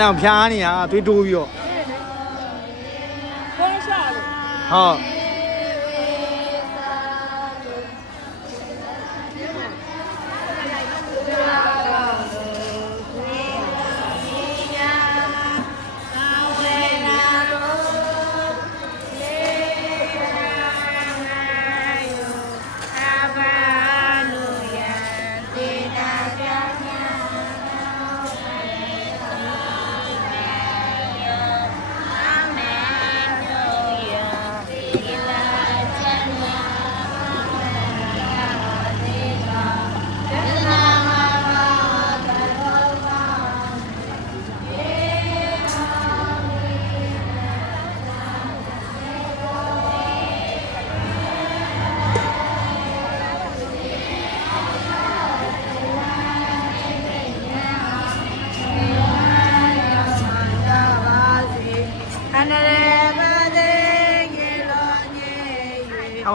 ကြောင့်ဖျားနေရသွေးတိုးပြီးတော့ဟုတ်အောင်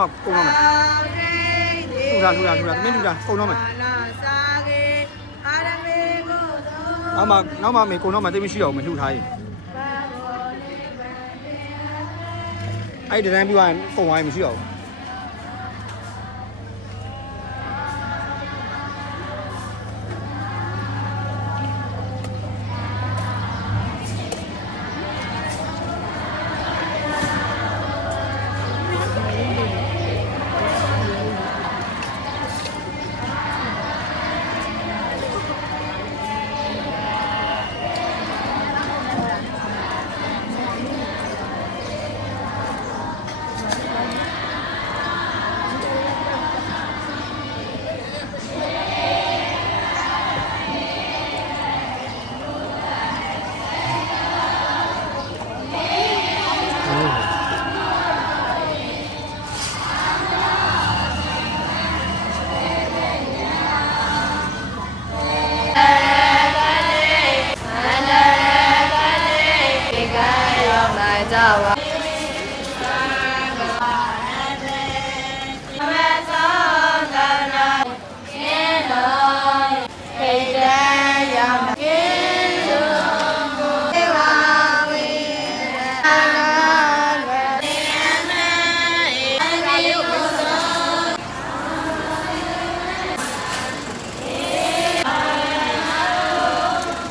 ပါကုန်တော့မယ်ထူတာမင်းထူတာကုန်တော့မယ်နောက်မှမေကုန်တော့မှသိမရှိအောင်မထူထားရင်အဲ့ဒီဒီဇိုင်းပြီးသွားရင်ပုံသွားရင်မရှိအောင်